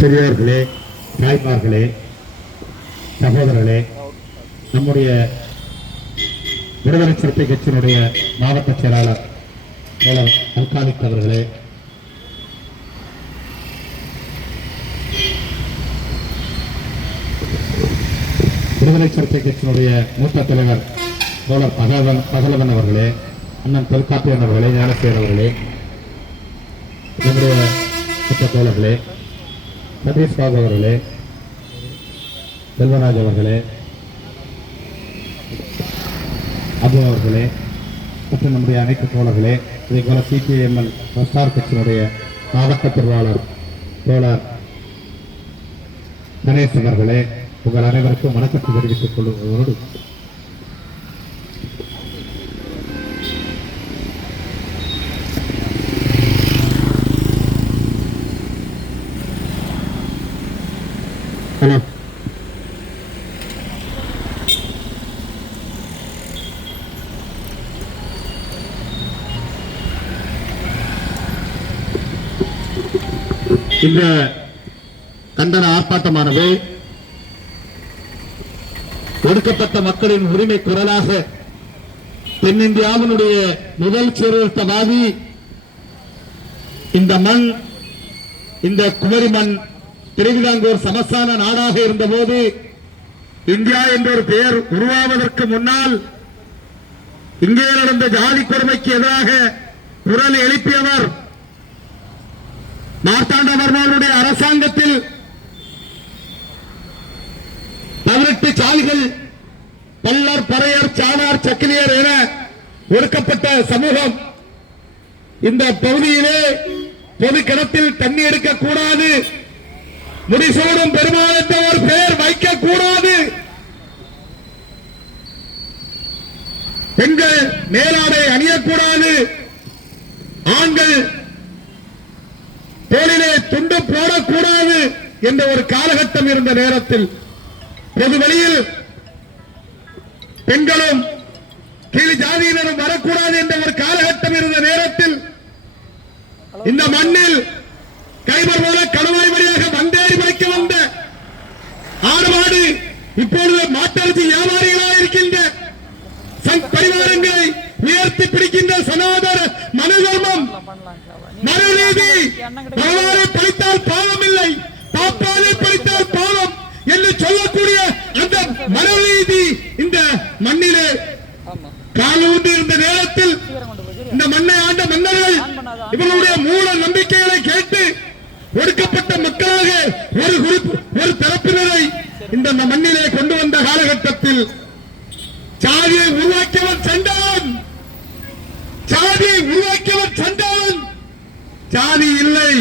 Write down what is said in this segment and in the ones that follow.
பெரியோர்களே தாய்மார்களே சகோதரர்களே நம்முடைய விடுதலை சிறுத்தை கட்சியினுடைய மாவட்ட செயலாளர் மேலர் அல்காலிக் அவர்களே விடுதலை சிறுத்தை கட்சியினுடைய மூத்த தலைவர் தோழர் பகலவன் பகலவன் அவர்களே அண்ணன் தொல்காப்பியன் அவர்களே ஞானசேர் அவர்களே நம்முடைய மூத்த தோழர்களே சதீஷ் பாபு அவர்களே செல்வராஜ் அவர்களே அபு அவர்களே மற்றும் நம்முடைய அனைத்து தோழர்களே இதே போல சிபிஎம்எல் பிரசார் கட்சியினுடைய மாவட்ட பொருளாளர் தோழர் கணேஷ் அவர்களே உங்கள் அனைவருக்கும் வணக்கத்தை தெரிவித்துக் கொள்வதோடு இந்த கண்டன ஆர்ப்பாட்டமானது ஒடுக்கப்பட்ட மக்களின் உரிமை குரலாக தென்னிந்தியாவினுடைய முதல் சீர்திருத்தவாதி இந்த மண் இந்த குமரி மண் திருவிதாங்கூர் சமஸ்தான நாடாக இருந்தபோது இந்தியா என்ற ஒரு பெயர் உருவாவதற்கு முன்னால் இங்கே நடந்த ஜாதி கொடுமைக்கு எதிராக குரல் எழுப்பியவர் மார்த்தாண்டவர்மனுடைய அரசாங்கத்தில் பதினெட்டு சாலிகள் பல்லர் பறையர் சாணார் சக்கிலியர் என ஒடுக்கப்பட்ட சமூகம் இந்த பகுதியிலே பொது கிணத்தில் தண்ணி எடுக்கக்கூடாது முடிசூடும் பெருமாள் என்ற ஒரு பெயர் வைக்கக்கூடாது பெண்கள் மேலாடை அணியக்கூடாது. ஆண்கள் என்ற ஒரு காலகட்டம் இருந்த நேரத்தில் பொதுவெளியில் பெண்களும் கீழ் ஜாதியினரும் வரக்கூடாது என்ற ஒரு காலகட்டம் இருந்த நேரத்தில் இந்த மண்ணில் கைபர் போல கணவாய் வழியாக வந்தேறி வைக்க வந்த ஆடுபாடு இப்பொழுது மாட்டரசு வியாபாரிகளாக இருக்கின்ற சங் பரிவாரங்களை உயர்த்தி பிடிக்கின்ற சனாதன மனதர்மம் மனநீதி பகவானை படித்தால் பாவம் இல்லை பாப்பாலை படித்தால் பாவம் என்று சொல்லக்கூடிய அந்த மனநீதி இந்த மண்ணிலே காலூன்றி இருந்த நேரத்தில் இந்த மண்ணை ஆண்ட மன்னர்கள் இவர்களுடைய மூல நம்பிக்கைகளை கேட்டு ஒடுக்கப்பட்ட மக்களாக ஒரு குறிப்பு ஒரு தரப்பினரை இந்த மண்ணிலே கொண்டு வந்த காலகட்டத்தில் சாதியை உருவாக்கியவர் சண்டான்! சாதியை உருவாக்கியவர் சண்டான்! சாதி இல்லை.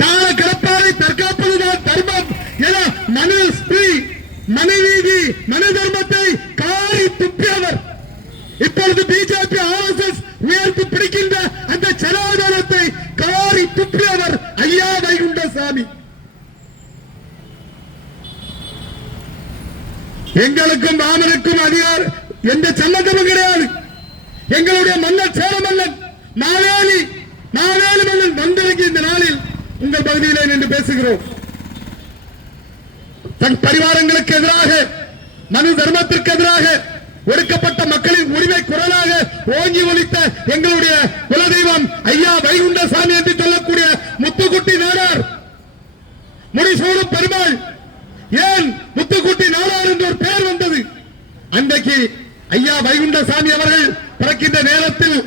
தான கிடப்பாரை தற்காப்பதுதான் தர்மம் என மனித ஸ்ரீ மனநீதி மன தர்மத்தை காரி துப்பியவர் இப்பொழுது பிஜேபி ஆர்எஸ்எஸ் உயர்த்தி பிடிக்கின்ற அந்த ஜனாதாரத்தை காரி துப்பியவர் ஐயா வைகுண்டசாமி எங்களுக்கும் ராமனுக்கும் அதிகார எந்த சம்மந்தமும் கிடையாது. எங்களுடைய மன்னர் சேர மன்னன் மாவேலி மாவேலி மன்னன் வந்திருக்கு இந்த நாளில் உங்கள் பகுதியிலே நின்று பேசுகிறோம். தன் பரிவாரங்களுக்கு எதிராக மனு தர்மத்திற்கு எதிராக ஒடுக்கப்பட்ட மக்களின் உரிமை குரலாக ஓங்கி ஒலித்த எங்களுடைய குலதெய்வம் ஐயா வைகுண்ட சாமி என்று சொல்லக்கூடிய முத்துக்குட்டி நாடார். முடிசூடு பெருமாள். ஏன் முத்துக்குட்டி நாடார் என்று ஒரு பெயர் வந்தது? அன்றைக்கு ஐயா வைகுண்ட சாமி அவர்கள் பிறக்கின்ற நேரத்தில்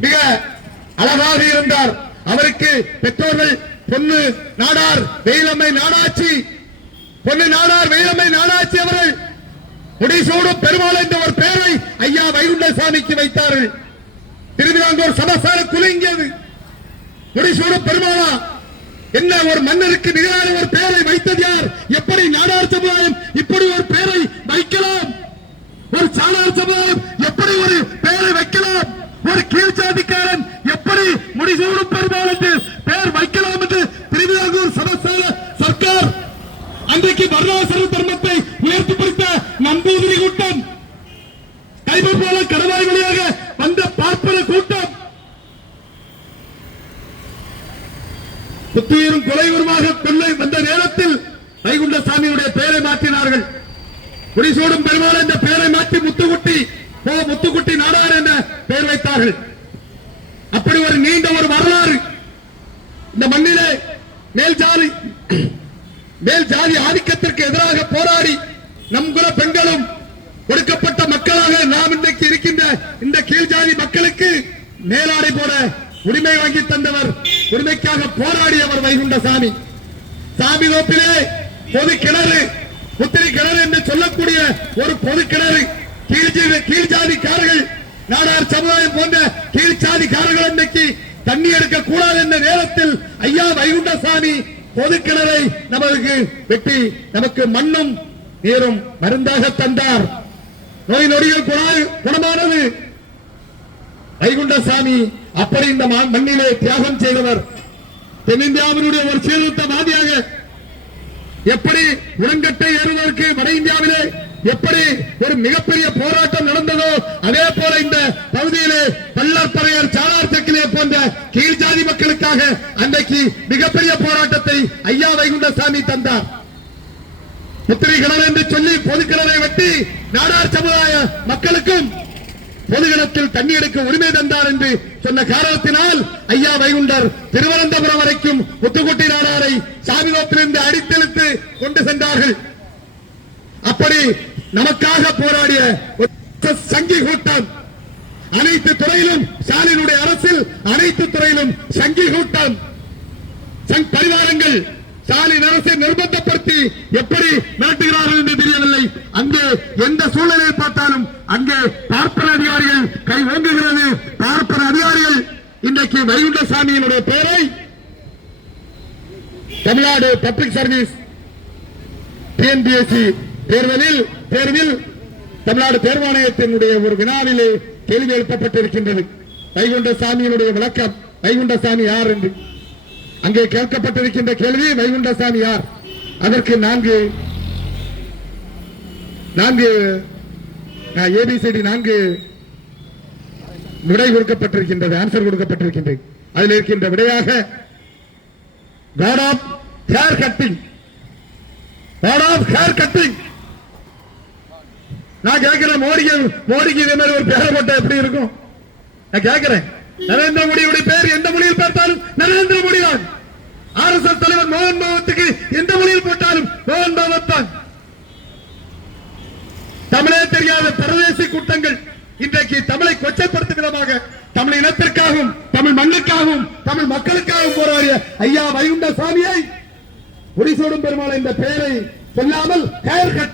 மிக அழகாக இருந்தார். அவருக்கு பெற்றோர்கள் பொண்ணு நாடார் வெயிலம்மை நாடாச்சி பொண்ணு நாடார் வெயிலம்மை நாடாட்சி அவர்கள். முடிசூடும் பெருமாள் என்ற ஒரு பெயரை ஐயா வைகுண்டசாமிக்கு வைத்தார்கள். திருவிதாங்கூர் சமசார குலுங்கியது. முடிசூடும் பெருமாளா என்ன ஒரு மன்னருக்கு நிகரான ஒரு பெயரை வைத்தது யார்? எப்படி நாடார் சமுதாயம் இப்படி ஒரு பெயரை வைக்கலாம் ஒரு சாணார் சமுதாயம் எப்படி ஒரு பெயரை வைக்கலாம் ஒரு கீழ் ஜாதிக்காரன் எப்படி முடிசூடும் பெருமாள் என்று பெயர் வைக்கலாம் என்று திருவிதாங்கூர் சமஸ்தான சர்க்கார் அன்றைக்கு வர்ணாசிர தர்மத்தை உயர்த்தி பிடித்த நம்பூதிரி கூட்டம் கைபர் போல கடவாய் வழியாக வந்த பார்ப்பன கூட்டம் புத்தீர கொடியரும் கொலைவருமாக கொள்ளை வந்த நேரத்தில் வைகுண்ட சாமியுடைய பெயரை மாற்றினார்கள் குடிசூடும் பெருமாள் என்ற பெயரை மாற்றி முத்துக்குட்டி போ முத்துக்குட்டி நாடார் என்ற பெயர் வைத்தார்கள். அப்படி ஒரு நீண்ட ஒரு வரலாறு. இந்த மண்ணிலே மேல் ஜாதி மேல் ஜாதி ஆதிக்கத்திற்கு எதிராக போராடி நம் குல பெண்களும் ஒடுக்கப்பட்ட மக்களாக நாம் இன்றைக்கு இருக்கின்ற இந்த கீழ் ஜாதி மக்களுக்கு மேலாடை போட உரிமை வாங்கி தந்தவர் உரிமைக்காக போராடியவர் வைகுண்ட சாமி சாமி தோப்பிலே பொது கிணறு புத்திரி கிணறு என்று சொல்லக்கூடிய ஒரு பொதுக்கிணறு கிணறு கீழ் நாடார் சமுதாயம் போன்ற கீழ்ச்சாதிக்காரர்கள் இன்றைக்கு தண்ணி எடுக்க கூடாது என்ற நேரத்தில் ஐயா வைகுண்டசாமி பொதுக்கிணறை நமக்கு வெட்டி நமக்கு மண்ணும் நீரும் மருந்தாக தந்தார். நோய் நொடிகள் குணமானது. வைகுண்டசாமி அப்படி இந்த மண்ணிலே தியாகம் செய்தவர். தென்னிந்தியாவினுடைய ஒரு சீர்திருத்தவாதியாக எப்படி உரங்கட்டை ஏறுவதற்கு வட இந்தியாவிலே எப்படி ஒரு மிகப்பெரிய போராட்டம் நடந்ததோ அதே போல இந்த பகுதியிலே பள்ளற்பறையர் சாலார் தெக்கிலே போன்ற கீழ் ஜாதி மக்களுக்காக அன்றைக்கு மிகப்பெரிய போராட்டத்தை ஐயா வைகுண்டசாமி தந்தார். புத்திரி கிணறு என்று சொல்லி பொது வெட்டி நாடார் சமுதாய மக்களுக்கும் பொது கிணத்தில் தண்ணி எடுக்க உரிமை தந்தார் என்று சொன்ன காரணத்தினால் ஐயா வைகுண்டர் திருவனந்தபுரம் வரைக்கும் முத்துக்குட்டி நாடாரை சாமிதோப்பிலிருந்து அடித்தெழுத்து கொண்டு சென்றார்கள். அப்படி நமக்காக போராடிய சங்கி கூட்டம். அனைத்து துறையிலும் ஸ்டாலினுடைய அரசில் அனைத்து துறையிலும் சங்கி கூட்டம். சங் பரிவாரங்கள் ஸ்டாலின் அரசை நிர்பந்தப்படுத்தி எப்படி நடத்துகிறார்கள் என்று தெரியவில்லை. அங்கே எந்த சூழ்நிலையை பார்த்தாலும் அங்கே பார்ப்பன அதிகாரிகள் கை ஓங்குகிறது. பார்ப்பன அதிகாரிகள் இன்றைக்கு வைகுண்டசாமியினுடைய பெயரை தமிழ்நாடு பப்ளிக் சர்வீஸ் டிஎன்பிஎஸ்சி தேர்தலில் தேர்வில் தமிழ்நாடு தேர்வாணையத்தினுடைய ஒரு வினாவிலே கேள்வி எழுப்பப்பட்டிருக்கின்றது. வைகுண்ட சாமியினுடைய விளக்கம் வைகுண்ட சாமி யார் என்று. அங்கே கேட்கப்பட்டிருக்கின்ற கேள்வி வைகுண்ட சாமி யார்? அதற்கு நான்கு நான்கு ஏபிசிடி நான்கு விடை கொடுக்கப்பட்டிருக்கின்றது ஆன்சர் கொடுக்கப்பட்டிருக்கின்றது. அதில் இருக்கின்ற விடையாக God of hair cutting God of hair cutting நான் கேட்கிறேன் மோடிக்கு மோடிக்கு இதே மாதிரி ஒரு பேரை போட்டா எப்படி இருக்கும்? நான் கேட்கிறேன். நரேந்திர மோடியுடைய பேர் எந்த மொழியில் பார்த்தாலும் நரேந்திர மோடி தான் ஆர் எஸ் எஸ் தலைவர் மோகன் பாவத்துக்கு எந்த மொழியில் போட்டாலும் மோகன் பாவத் தான் தமிழே தெரியாத பரதேசி கூட்டங்கள் இன்றைக்கு தமிழை கொச்சைப்படுத்தும் விதமாக தமிழ் இனத்திற்காகவும் தமிழ் மண்ணுக்காகவும் தமிழ் மக்களுக்காகவும் போராடிய ஐயா வைகுண்ட சாமியை முடிசூடும் பெருமாள் என்ற பெயரை சொல்லாமல் கயர் கட்ட